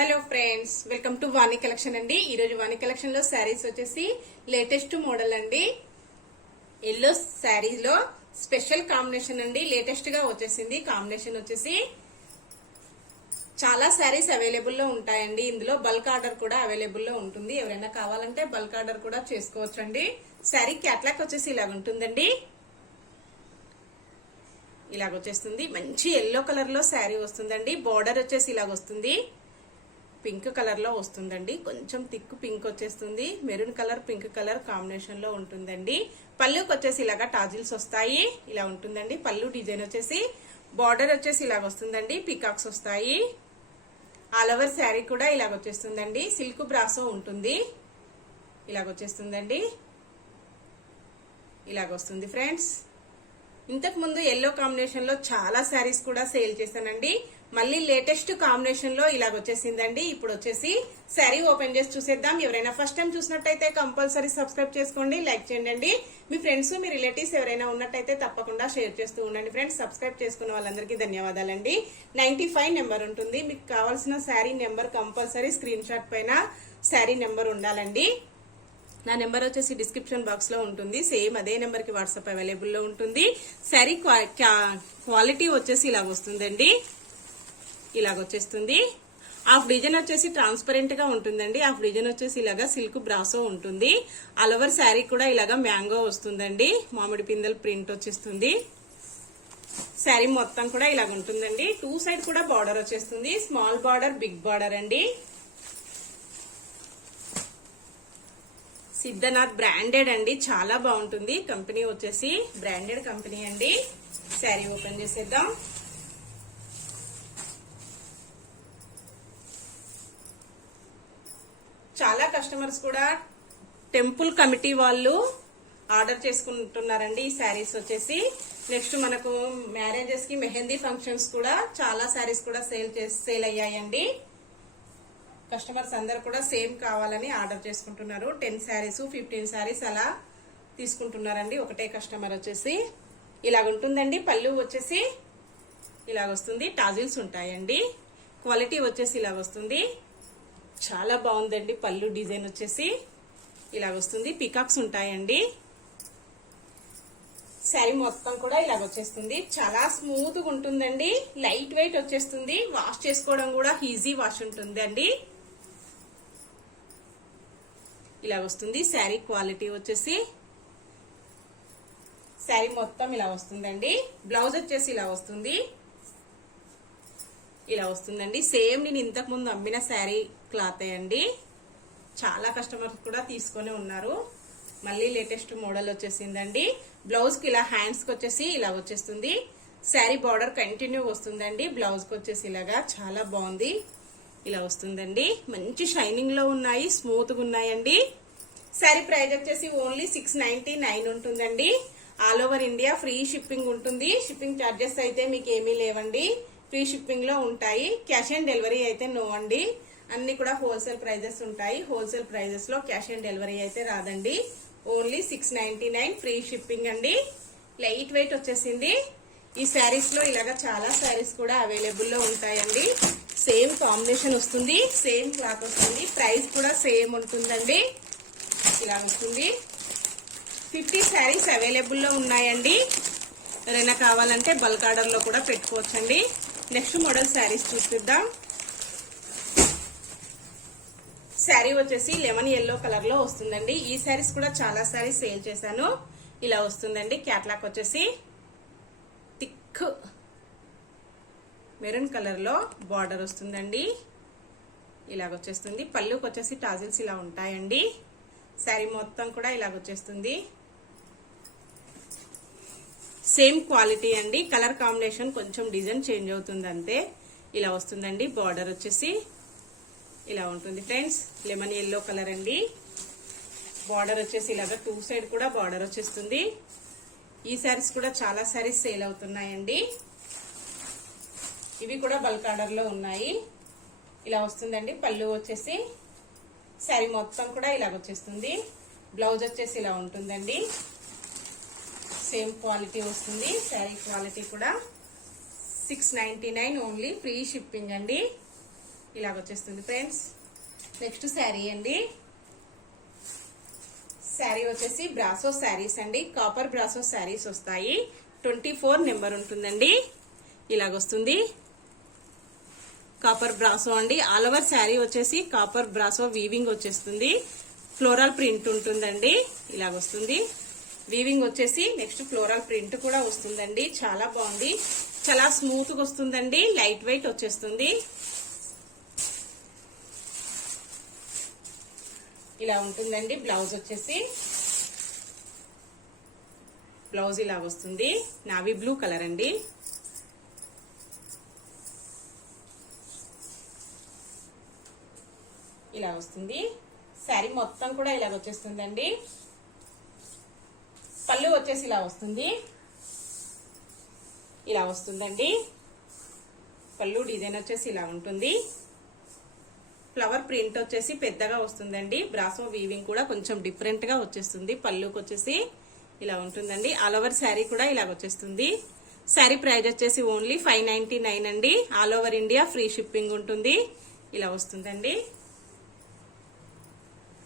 Hello friends, welcome to Vani collection అండి. ఈ రోజు వాణి కలెక్షన్ లో శారీస్ వచ్చేసి లేటెస్ట్ మోడల్ అండి. ఎల్లో శారీస్ లో స్పెషల్ కాంబినేషన్ అండి. లేటెస్ట్ గా వచ్చేసింది కాంబినేషన్ వచ్చేసి. చాలా శారీస్ అవైలబుల్ లో ఉంటాయండి. ఇందులో బల్క్ ఆర్డర్ కూడా అవైలబుల్ లో ఉంటుంది. ఎవరైనా కావాలంటే బల్క్ ఆర్డర్ కూడా చేసుకోవచ్చు అండి. శారీ క్యాట్లాగ్ వచ్చేసి ఇలాగ ఉంటుందండి. ఇలాగ వచ్చేస్తుంది. మంచి ఎల్లో కలర్ లో శారీ వస్తుందండి. బార్డర్ వచ్చేసి ఇలాగ వస్తుంది. పింక్ కలర్ లో వస్తుందండి. కొంచెం థిక్ పింక్ వచ్చేస్తుంది. Maroon colour pink colour combination లో ఉంటుందండి. పళ్ళుకి వచ్చేసి ఇలాగా టాజిల్స్ వస్తాయి. ఇలా ఉంటుందండి. పళ్ళు డిజైన్ వచ్చేసి బార్డర్ వచ్చేసి ఇలాగ వస్తుందండి. పీకాక్స్ వస్తాయి. ఆల్ ఓవర్ శారీ కూడా ఇలాగ వచ్చేస్తుందండి. సిల్క్ బ్రాసో ఉంటుంది. ఇలాగ వచ్చేస్తుందండి. ఇలాగ వస్తుంది ఫ్రెండ్స్. ఇంతకు ముందు ఎల్లో కాంబినేషన్ లో చాలా శారీస్ కూడా సేల్ చేశానండి. మళ్ళీ లేటెస్ట్ కాంబినేషన్ లో ఇలాగ వచ్చేసిందండి. ఇప్పుడు వచ్చేసి శారీ ఓపెన్ చేసి చూసేద్దాం. ఎవరైనా ఫస్ట్ టైం చూసినట్టయితే కంపల్సరీ సబ్స్క్రైబ్ చేసుకోండి, లైక్ చేయండి. మీ ఫ్రెండ్స్ మీ రిలేటివ్స్ ఎవరైనా ఉన్నట్టయితే తప్పకుండా షేర్ చేస్తూ ఉండండి ఫ్రెండ్స్. సబ్స్క్రైబ్ చేసుకున్న వాళ్ళందరికీ ధన్యవాదాలండి. 95 నెంబర్ ఉంటుంది. మీకు కావాల్సిన sari number compulsory screen shot పైన శారీ నెంబర్ ఉండాలండి. నా నెంబర్ వచ్చేసి డిస్క్రిప్షన్ బాక్స్ లో ఉంటుంది. సేమ్ అదే నెంబర్ కి వాట్సాప్ అవైలబుల్ లో ఉంటుంది. శారీ క్వాలిటీ వచ్చేసి ఇలాగ వస్తుందండి. ఇలాగ వచ్చేస్తుంది. హాఫ్ డిజైన్ వచ్చేసి ట్రాన్స్పరెంట్ గా ఉంటుందండి. హాఫ్ డిజైన్ వచ్చేసి ఇలాగా సిల్క్ బ్రాసో ఉంటుంది. ఆల్ ఓవర్ శారీ కూడా ఇలాగా మ్యాంగో వస్తుందండి. మామిడి పిందెల ప్రింట్ వచ్చేస్తుంది. శారీ మొత్తం కూడా ఇలాగ ఉంటుందండి. టూ సైడ్ కూడా బార్డర్ వచ్చేస్తుంది. స్మాల్ బార్డర్, బిగ్ బార్డర్ అండి. సిద్ధనాథ్ బ్రాండెడ్ అండి. చాలా బాగుంటుంది. కంపెనీ వచ్చేసి బ్రాండెడ్ కంపెనీ అండి. శారీ ఓపెన్ చేసేద్దాం. చాలా కస్టమర్స్ కూడా టెంపుల్ కమిటీ వాళ్ళు ఆర్డర్ చేసుకుంటున్నారండి ఈ శారీస్ వచ్చేసి. నెక్స్ట్ మనకు మ్యారేజెస్ కి మెహందీ ఫంక్షన్స్ కూడా చాలా శారీస్ కూడా సేల్ అయ్యాయండి. కస్టమర్స్ అందరు కూడా సేమ్ కావాలని ఆర్డర్ చేసుకుంటున్నారు. 10 శారీస్ 15 శారీస్ అలా తీసుకుంటున్నారండి. ఒకటే కస్టమర్ వచ్చేసి. ఇలాగ ఉంటుందండి. పళ్ళు వచ్చేసి ఇలాగ వస్తుంది. టాజిల్స్ ఉంటాయండి. క్వాలిటీ వచ్చేసి ఇలాగ వస్తుంది. చాలా బాగుందండి. పళ్ళు డిజైన్ వచ్చేసి ఇలాగ వస్తుంది. పికాక్స్ ఉంటాయండి. శారీ మొత్తం కూడా ఇలాగ వచ్చేస్తుంది. చాలా స్మూత్ గా ఉంటుందండి. లైట్ వెయిట్ వచ్చేస్తుంది. వాష్ చేసుకోవడం కూడా ఈజీ వాష్ ఉంటుందండి. ఇలా వస్తుంది. శారీ క్వాలిటీ వచ్చేసి శారీ మొత్తం ఇలా వస్తుందండి. బ్లౌజ్ వచ్చేసి ఇలా వస్తుంది. ఇలా వస్తుందండి. సేమ్ నేను ఇంతకు ముందు అమ్మిన శారీ క్లాత్ అండి. చాలా కస్టమర్స్ కూడా తీసుకొని ఉన్నారు. మళ్ళీ లేటెస్ట్ మోడల్ వచ్చేసిందండి. బ్లౌజ్ కి ఇలా హ్యాండ్స్ కి వచ్చేసి ఇలా వచ్చేస్తుంది. శారీ బార్డర్ కంటిన్యూ వస్తుందండి. బ్లౌజ్ కి వచ్చేసి ఇలాగా చాలా బాగుంది. ఇలా వస్తుందండి. మంచి షైనింగ్ లో ఉన్నాయి. స్మూత్ గా ఉన్నాయండి. శారీ ప్రైస్ వచ్చేసి ఓన్లీ 699 ఉంటుందండి. All over India free shipping ఉంటుంది. షిప్పింగ్ ఛార్జెస్ అయితే మీకు ఏమీ లేవండి. ఫ్రీ షిప్పింగ్ లో ఉంటాయి. క్యాష్ ఆన్ డెలివరీ అయితే నో అండి. అన్ని కూడా హోల్సేల్ ప్రైజెస్ ఉంటాయి. హోల్సేల్ ప్రైజెస్ లో క్యాష్ ఆన్ డెలివరీ అయితే రాదండి. ఓన్లీ 699 ఫ్రీ షిప్పింగ్ అండి. లైట్ వెయిట్ వచ్చేసింది. ఈ శారీస్ లో ఇలాగా చాలా శారీస్ కూడా అవైలబుల్ లో ఉంటాయండి. సేమ్ కాంబినేషన్ వస్తుంది. సేమ్ క్లాత్ వస్తుంది. ప్రైస్ కూడా సేమ్ ఉంటుందండి. ఇలా వస్తుంది. 50 శారీస్ అవైలబుల్ లో ఉన్నాయండి. ఎవరైనా కావాలంటే బల్క్ ఆర్డర్ లో కూడా పెట్టుకోవచ్చండి. నెక్స్ట్ మోడల్ శారీస్ చూపిద్దాం. శారీ వచ్చేసి లెమన్ ఎల్లో కలర్ లో వస్తుందండి. ఈ శారీస్ కూడా చాలా శారీస్ సేల్ చేశాను. ఇలా వస్తుందండి. క్యాట్లాగ్ వచ్చేసి థిక్ మెరూన్ కలర్ లో బార్డర్ వస్తుందండి. ఇలాగ వచ్చేస్తుంది. పళ్ళుకి వచ్చేసి టాజిల్స్ ఇలా ఉంటాయండి. శారీ మొత్తం కూడా ఇలాగ వచ్చేస్తుంది. సేమ్ క్వాలిటీ అండి. కలర్ కాంబినేషన్ కొంచెం డిజైన్ చేంజ్ అవుతుంది అంతే. ఇలా వస్తుందండి. బార్డర్ వచ్చేసి ఇలా ఉంటుంది ఫ్రెండ్స్. లెమన్ ఎల్లో కలర్ అండి. బార్డర్ వచ్చేసి ఇలాగా టూ సైడ్ కూడా బార్డర్ వచ్చేస్తుంది. ఈ శారీస్ కూడా చాలా శారీస్ సేల్ అవుతున్నాయండి. ఇవి కూడా బల్క్ ఆర్డర్ లో ఉన్నాయి. ఇలా వస్తుందండి. పళ్ళు వచ్చేసి శారీ మొత్తం కూడా ఇలాగ వచ్చేస్తుంది. బ్లౌజ్ వచ్చేసి ఇలా ఉంటుందండి. సేమ్ క్వాలిటీ వస్తుంది. శారీ క్వాలిటీ కూడా 699 ఓన్లీ ఫ్రీ షిప్పింగ్ అండి. ఇలాగ వచ్చేస్తుంది ఫ్రెండ్స్. నెక్స్ట్ శారీ అండి. శారీ వచ్చేసి బ్రాసో శారీస్ అండి. కాపర్ బ్రాసో శారీస్ వస్తాయి. 24 నెంబర్ ఉంటుందండి. ఇలాగొస్తుంది కాపర్ బ్రాసో అండి. ఆల్ ఓవర్ శారీ వచ్చేసి కాపర్ బ్రాసో వీవింగ్ వచ్చేస్తుంది. ఫ్లోరల్ ప్రింట్ ఉంటుందండి. ఇలాగొస్తుంది వీవింగ్ వచ్చేసి. నెక్స్ట్ ఫ్లోరల్ ప్రింట్ కూడా వస్తుందండి. చాలా బాగుంది, చాలా స్మూత్ గా వస్తుందండి. లైట్ వెయిట్ వచ్చేస్తుంది. ఇలా ఉంటుందండి బ్లౌజ్ వచ్చేసి. బ్లౌజ్ ఇలా వస్తుంది. నావీ బ్లూ కలర్ అండి. ఇలా వస్తుంది. శారీ మొత్తం కూడా ఇలా వచ్చేస్తుందండి. పళ్ళు వచ్చేసి ఇలా వస్తుంది. ఇలా వస్తుందండి. పళ్ళు డిజైన్ వచ్చేసి ఇలా ఉంటుంది. ఫ్లవర్ ప్రింట్ వచ్చేసి పెద్దగా వస్తుందండి. బ్రాసో వీవింగ్ కూడా కొంచెం డిఫరెంట్ గా వచ్చేస్తుంది. పళ్ళుకి వచ్చేసి ఇలా ఉంటుందండి. ఆల్ ఓవర్ శారీ కూడా ఇలా వచ్చేస్తుంది. శారీ ప్రైస్ వచ్చేసి ఓన్లీ 599 అండి. All over India free shipping ఉంటుంది. ఇలా వస్తుందండి.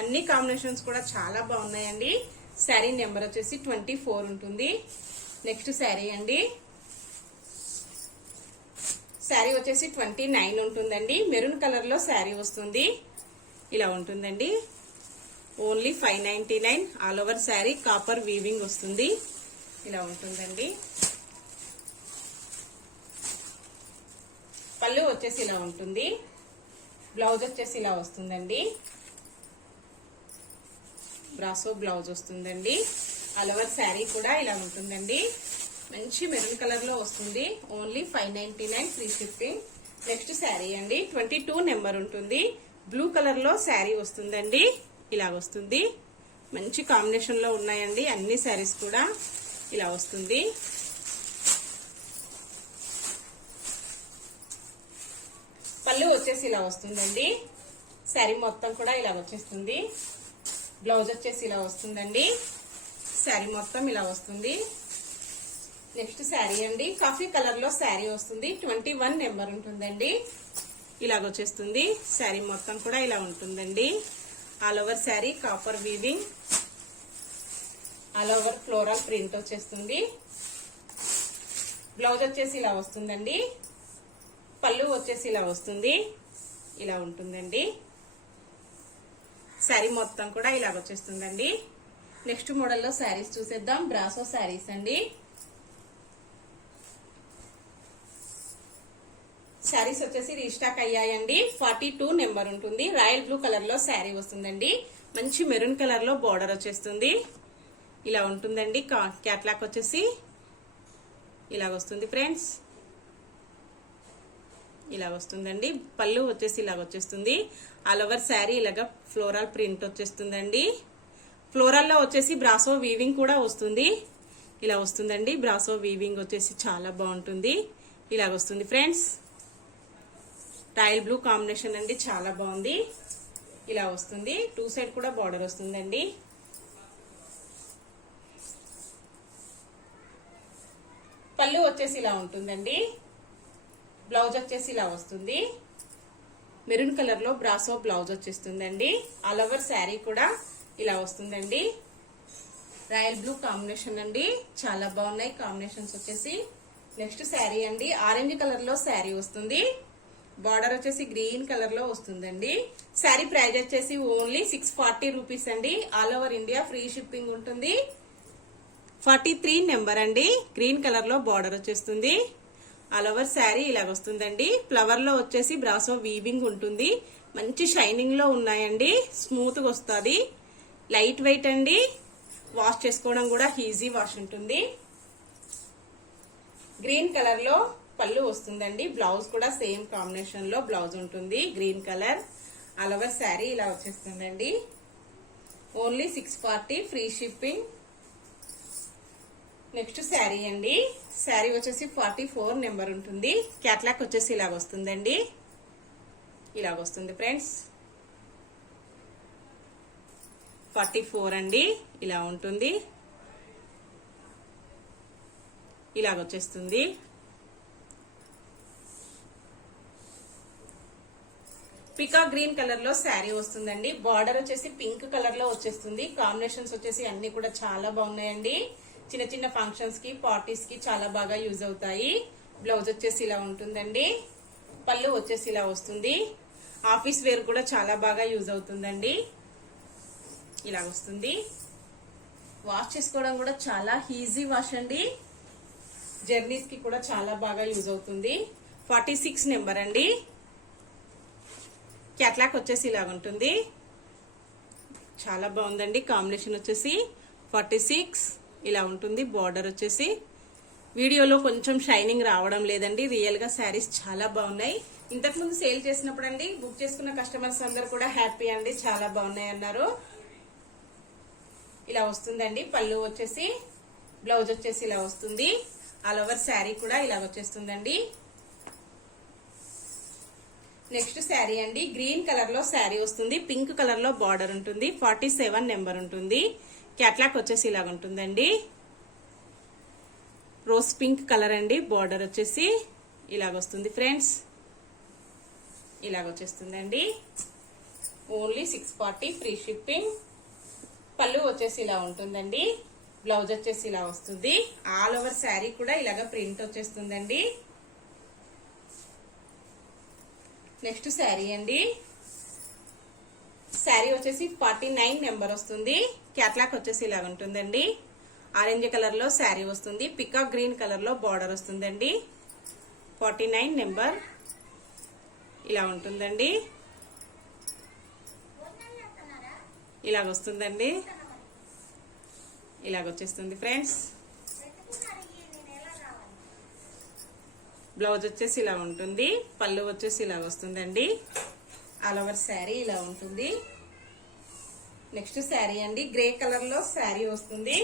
అన్ని కాంబినేషన్స్ కూడా చాలా బాగున్నాయండి. శారీ నెంబర్ వచ్చేసి 24 ఉంటుంది. నెక్స్ట్ శారీ అండి. శారీ వచ్చేసి 29 ఉంటుందండి. మెరూన్ కలర్ లో శారీ వస్తుంది. ఇలా ఉంటుందండి. Only 599. All over sari copper weaving వస్తుంది. ఇలా ఉంటుందండి. పళ్ళు వచ్చేసి ఇలా ఉంటుంది. బ్లౌజ్ వచ్చేసి ఇలా వస్తుందండి. బ్రాసో బ్లౌజ్ వస్తుందండి. ఆల్ ఓవర్ శారీ కూడా ఇలా ఉంటుందండి. మంచి మెరూన్ కలర్ లో వస్తుంది. Only 599 free shipping. Next sari అండి. 22 నెంబర్ ఉంటుంది. బ్లూ కలర్ లో శారీ వస్తుందండి. ఇలా వస్తుంది. మంచి కాంబినేషన్ లో ఉన్నాయండి అన్ని శారీస్ కూడా. ఇలా వస్తుంది. పళ్ళు వచ్చేసి ఇలా వస్తుందండి. శారీ మొత్తం కూడా ఇలా వచ్చేస్తుంది. బ్లౌజ్ వచ్చేసి ఇలా వస్తుందండి. శారీ మొత్తం ఇలా వస్తుంది. నెక్స్ట్ శారీ అండి. కాఫీ కలర్ లో శారీ వస్తుంది. 21 నెంబర్ ఉంటుందండి. ఇలాగొచ్చేస్తుంది. శారీ మొత్తం కూడా ఇలా ఉంటుందండి. All over sari copper weaving, all over floral print వచ్చేస్తుంది. బ్లౌజ్ వచ్చేసి ఇలా వస్తుందండి. పళ్ళు వచ్చేసి ఇలా వస్తుంది. ఇలా ఉంటుందండి. శారీ మొత్తం కూడా ఇలా వచ్చేస్తుందండి. నెక్స్ట్ మోడల్లో శారీస్ చూసేద్దాం. బ్రాసో శారీస్ అండి. శారీస్ వచ్చేసి రీస్టాక్ అయ్యాయండి. 42 నెంబర్ ఉంటుంది. రాయల్ బ్లూ కలర్ లో శారీ వస్తుందండి. మంచి మెరూన్ కలర్ లో బార్డర్ వచ్చేస్తుంది. ఇలా ఉంటుందండి. క్యాట్లాక్ వచ్చేసి ఇలా వస్తుంది ఫ్రెండ్స్. ఇలా వస్తుందండి. పళ్ళు వచ్చేసి ఇలా వచ్చేస్తుంది. ఆల్ ఓవర్ శారీ ఇలాగా ఫ్లోరల్ ప్రింట్ వచ్చేస్తుందండి. ఫ్లోరల్ లో వచ్చేసి బ్రాసో వీవింగ్ కూడా వస్తుంది. ఇలా వస్తుందండి. బ్రాసో వీవింగ్ వచ్చేసి చాలా బాగుంటుంది. ఇలాగ వస్తుంది ఫ్రెండ్స్. రాయల్ బ్లూ కాంబినేషన్ అండి. చాలా బాగుంది. ఇలా వస్తుంది. 2 సైడ్ కూడా బార్డర్ వస్తుందండి. పళ్ళు వచ్చేసి ఇలా ఉంటుందండి. బ్లౌజ్ వచ్చేసి ఇలా వస్తుంది. మెరూన్ కలర్ లో బ్రాసో బ్లౌజ్ వచ్చేస్తుందండి. ఆల్ ఓవర్ శారీ కూడా ఇలా వస్తుందండి. రాయల్ బ్లూ కాంబినేషన్ అండి. చాలా బాగున్నాయి కాంబినేషన్స్ వచ్చేసి. నెక్స్ట్ శారీ అండి. ఆరెంజ్ కలర్ లో శారీ వస్తుంది. బార్డర్ వచ్చేసి గ్రీన్ కలర్ లో వస్తుందండి. శారీ ప్రైస్ వచ్చేసి ఓన్లీ 640 రూపీస్ అండి. All over India free shipping ఉంటుంది. 43 నెంబర్ అండి. గ్రీన్ కలర్ లో బార్డర్ వచ్చేస్తుంది. ఆల్ ఓవర్ శారీ ఇలాగ వస్తుందండి. ఫ్లవర్ లో వచ్చేసి బ్రాసో వీవింగ్ ఉంటుంది. మంచి షైనింగ్ లో ఉన్నాయండి. స్మూత్ గా వస్తుంది. లైట్ వెయిట్ అండి. వాష్ చేసుకోవడం కూడా ఈజీ వాష్ ఉంటుంది. గ్రీన్ కలర్ లో పళ్ళు వస్తుందండి. బ్లౌజ్ కూడా సేమ్ కాంబినేషన్ లో బ్లౌజ్ ఉంటుంది. Green colour. All over sari ఇలా వచ్చేస్తుందండి. Only 640 free shipping. Next sari అండి. శారీ వచ్చేసి 44 నెంబర్ ఉంటుంది. క్యాట్లాక్ వచ్చేసి ఇలాగ వస్తుందండి. ఇలాగ వస్తుంది ఫ్రెండ్స్. 44 అండి. ఇలా ఉంటుంది. ఇలాగ వచ్చేస్తుంది. పికా గ్రీన్ కలర్ లో శారీ వస్తుందండి. బార్డర్ వచ్చేసి పింక్ కలర్ లో వచ్చేస్తుంది. కాంబినేషన్స్ వచ్చేసి అన్ని కూడా చాలా బాగున్నాయండి. చిన్న చిన్న ఫంక్షన్స్ కి పార్టీస్ కి చాలా బాగా యూజ్ అవుతాయి. బ్లౌజ్ వచ్చేసి ఇలా ఉంటుందండి. పళ్ళు వచ్చేసి ఇలా వస్తుంది. ఆఫీస్ వేర్ కూడా చాలా బాగా యూజ్ అవుతుందండి. ఇలా వస్తుంది. వాష్ చేసుకోవడం కూడా చాలా ఈజీ వాష్ అండి. జర్నీస్ కి కూడా చాలా బాగా యూజ్ అవుతుంది. 46 నెంబర్ అండి. క్యాట్లాక్ వచ్చేసి ఇలా ఉంటుంది. చాలా బాగుందండి. కాంబినేషన్ వచ్చేసి 46 ఇలా ఉంటుంది. బార్డర్ వచ్చేసి వీడియోలో కొంచెం షైనింగ్ రావడం లేదండి. రియల్ గా శారీస్ చాలా బాగున్నాయి. ఇంతకుముందు సేల్ చేసినప్పుడు అండి బుక్ చేసుకున్న కస్టమర్స్ అందరు కూడా హ్యాపీ అండి, చాలా బాగున్నాయి అన్నారు. ఇలా వస్తుందండి. పళ్ళు వచ్చేసి, బ్లౌజ్ వచ్చేసి ఇలా వస్తుంది. ఆల్ ఓవర్ శారీ కూడా ఇలా వచ్చేస్తుందండి. నెక్స్ట్ శారీ అండి. గ్రీన్ కలర్ లో శారీ వస్తుంది. పింక్ కలర్ లో బార్డర్ ఉంటుంది. 47 నెంబర్ ఉంటుంది. క్యాట్లాక్ వచ్చేసి ఇలా ఉంటుందండి. రోజ్ పింక్ కలర్ అండి. బార్డర్ వచ్చేసి ఇలాగొస్తుంది ఫ్రెండ్స్. ఇలాగొచ్చేస్తుందండి. Only 640 free shipping. పళ్ళు వచ్చేసి ఇలా ఉంటుందండి. బ్లౌజ్ వచ్చేసి ఇలా వస్తుంది. ఆల్ ఓవర్ శారీ కూడా ఇలాగ ప్రింట్ వచ్చేస్తుందండి. నెక్స్ట్ శారీ అండి. శారీ వచ్చేసి 49 నెంబర్ వస్తుంది. క్యాట్లాక్ వచ్చేసి ఇలా ఉంటుందండి. ఆరెంజ్ కలర్ లో శారీ వస్తుంది. పికాక్ గ్రీన్ కలర్ లో బార్డర్ వస్తుందండి. 49 నెంబర్ ఇలా ఉంటుందండి. ఇలాగొస్తుందండి. ఇలాగొచ్చేస్తుంది ఫ్రెండ్స్. బ్లౌజ్ వచ్చేసి ఇలా ఉంటుంది. పళ్ళు వచ్చేసి ఇలా వస్తుందండి. ఆల్ ఓవర్ శారీ ఇలా ఉంటుంది. నెక్స్ట్ శారీ అండి. గ్రే కలర్ లో శారీ వస్తుంది.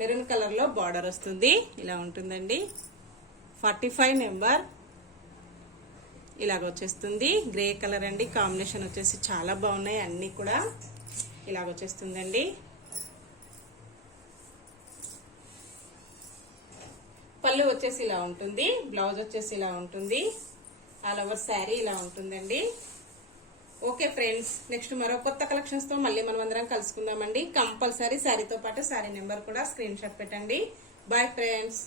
మెరూన్ కలర్ లో బార్డర్ వస్తుంది. ఇలా ఉంటుందండి. 45 నెంబర్ ఇలాగొచ్చేస్తుంది. గ్రే కలర్ అండి. కాంబినేషన్ వచ్చేసి చాలా బాగున్నాయి అన్ని కూడా. ఇలాగొచ్చేస్తుందండి. పళ్ళు వచ్చేసి ఇలా ఉంటుంది. బ్లౌజ్ వచ్చేసి ఇలా ఉంటుంది. ఆల్ ఓవర్ శారీ ఇలా ఉంటుందండి. ఓకే ఫ్రెండ్స్, నెక్స్ట్ మరో కొత్త కలెక్షన్స్ తో మళ్ళీ మనం అందరం కలుసుకుందామండి. కంపల్సరీ శారీతో పాటు శారీ నెంబర్ కూడా స్క్రీన్ షాట్ పెట్టండి. Bye friends.